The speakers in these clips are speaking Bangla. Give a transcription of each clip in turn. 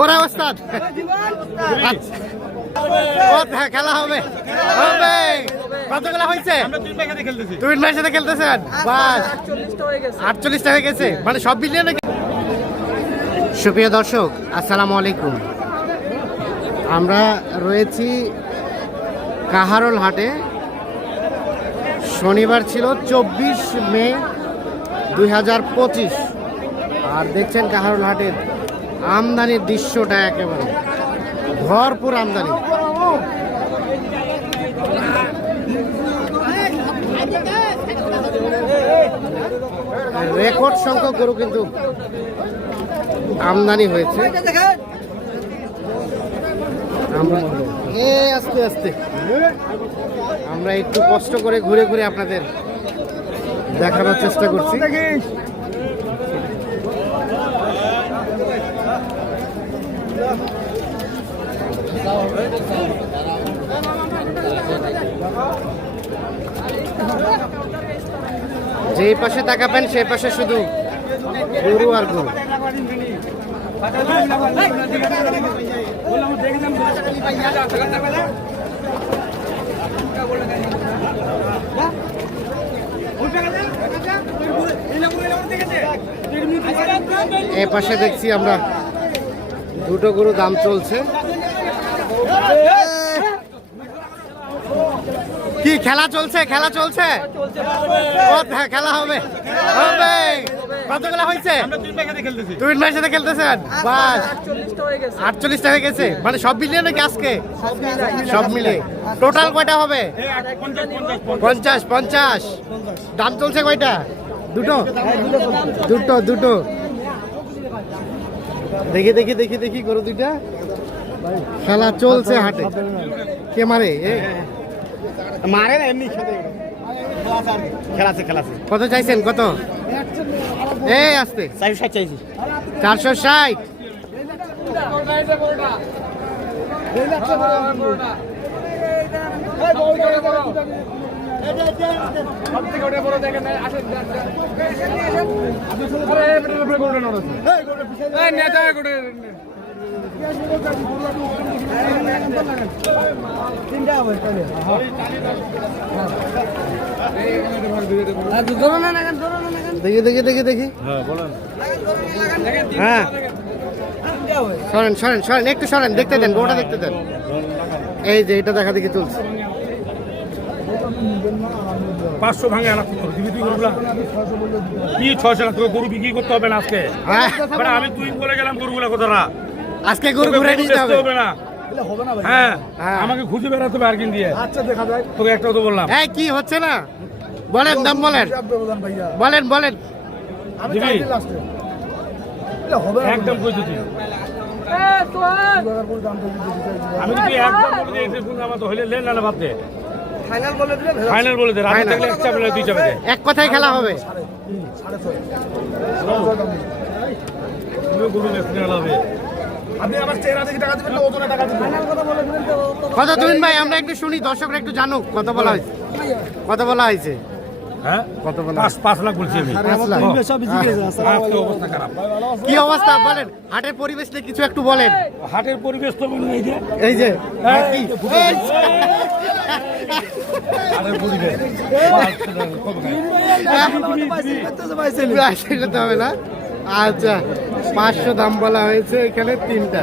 ওরা ওস্তাদ। আচ্ছা। হ্যাঁ, গেছে। মানে সুপ্রিয় দর্শক আসসালামু আলাইকুম। আমরা রয়েছি কাহারল হাটে। শনিবার ছিল চব্বিশ মে দুই হাজার পঁচিশ। আর দেখছেন কাহারল হাটের আমদানির দৃশ্যটা একেবারে। ভরপুর আমদানি। রেকর্ড সংখ্যক গরু কিন্তু আমদানি হয়েছে। আমরা এ, আস্তে আস্তে। আমরা একটু কষ্ট করে ঘুরে ঘুরে আপনাদের দেখানোর চেষ্টা করছি। যে পাশে তাকাবেন, সেই পাশে শুধু গরু আর গরু। এ পাশে দেখছি আমরা দুটো গরু দাম চলছে। কি খেলা চলছে খেলা চলছে? হ্যাঁ, খেলা হবে। হবে। কতগুলো হয়েছে? তুই ভাইয়ের সাথে খেলতেছেন? বাস। আটচল্লিশটা হয়ে গেছে। মানে সব মিলিয়ে নাকি আজকে? সব মিলে টোটাল কয়টা হবে? পঞ্চাশ পঞ্চাশ। দাম চলছে কয়টা? দুটো? দুটো দুটো। দেখি দেখি দেখি দেখি করো দুইটা। খেলা চলছে হাটে। কে মারে? এ? মারে না এমনি খেতে খেলাছে খেলাছে কত চাইছেন কত? এই আসতে। চারশো ষাট চাইছি। চারশো ষাট। দেখি দেখি দেখি দেখি। হ্যাঁ সরেন সরেন সরেন একটু সরেন দেখতে দেন গোটা দেখতে দেন। এই যে এটা দেখা দেখি চলছে পাঁচশো ভাঙে আনা দিবি তুই গরুগুলা? কি ছয়শো লাখ গরু বিক্রি করতে হবে না আজকে? হ্যাঁ। আমি তুই বলে গেলাম গরুগুলা কথাটা আজকে গরু ঘুরে নিতে হবে। হবে না। হ্যাঁ হ্যাঁ। আমাকে খুঁজে বেড়াতে হবে আর্গিন দিয়ে। আচ্ছা দেখা যায় তোকে একটা তো বললাম। এই কি হচ্ছে না? বলেন দাম বলেন। বলেন বলেন। একদম কই আমি যদি একদম বলে দিই এটা শুনে আমার তো হইলে লেন না ভাবতে। ফাইনাল বলে দে রাতে থাকলে এক দুই কথায় খেলা গরু হবে। কত তুমিন ভাই আমরা একটু শুনি দর্শকরা একটু জানুক কত বলা হয়েছে কত বলা হয়েছে হ্যাঁ কত বলা পাঁচ পাঁচ লাখ বলছি আমি পাঁচ লাখ। আজকে অবস্থা খারাপ কি অবস্থা বলেন হাটের পরিবেশ নিয়ে কিছু একটু বলেন হাটের পরিবেশ তো মনে যে এই যে হ্যাঁ, করতে হবে না আচ্ছা পাঁচশো দাম বলা হয়েছে এখানে তিনটা।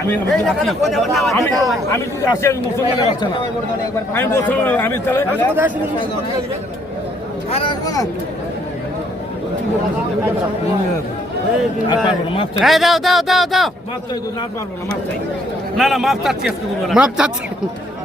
আমি আমি যদি আসি আমি মুসলমানের বাচ্চা না। আমি মুসলমান আমি তাহলে এই দাও দাও দাও দাও। মাপ চাই না পারব মাপ চাই। না না মাপ চাচ্ছি আজকে বলব না। মাপ চাচ্ছি।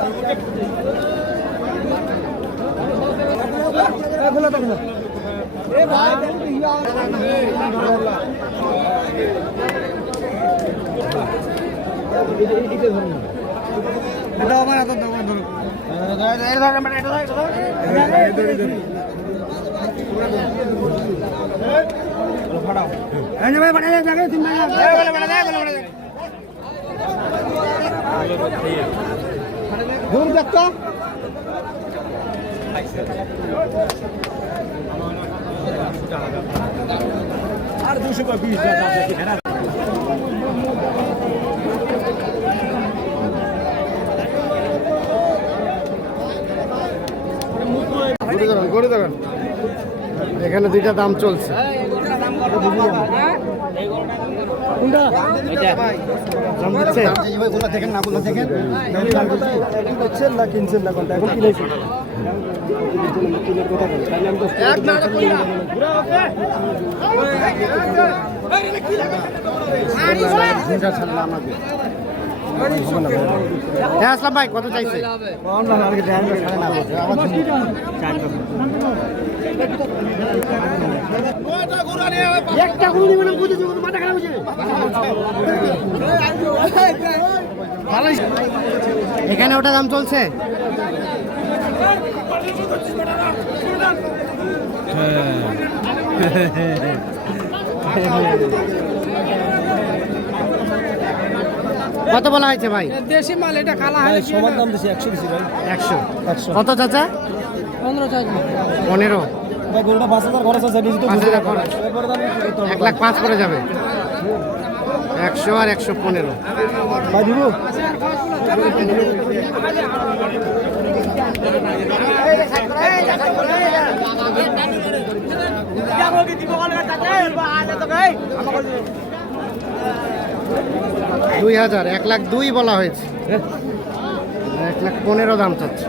দাও দাও দাঁড়াও দাঁড়াও এই আসেন হ্যাঁ বলতো দাও হ্যাঁ হ্যাঁ বলতো এ ভাই আসেন কাছাকাছি আসেন ঘুরে। দাঁড়ান এখানে দুইটা দাম চলছে। দেখেন না বলে দেখেন কিনছেন না কিনছেন না কোনটা এখন কিনেছি হ্যাঁ আসলাম ভাই কত চাইছে? একটা গরু নিবে না বুঝেছি মাথা খারাপ হয়েছে। এখানে ওটা দাম চলছে? কত বলা হয়েছে ভাই? দেশি মাল এটা কালা হয় সবার দাম দিছি একশো দিছি ভাই। একশো। একশো। কত চাচা? পনেরো চাচা পনেরো। ভাই গরুটা পাঁচ হাজার খরচ আছে বেশি তো পাঁচ বুঝে হাজার খরচ। এক লাখ পাঁচ করে যাবে। একশো আর একশো পনেরো। ভাই দিব দুই হাজার এক লাখ দুই বলা হয়েছে। এক লাখ পনেরো দাম চাচ্ছে।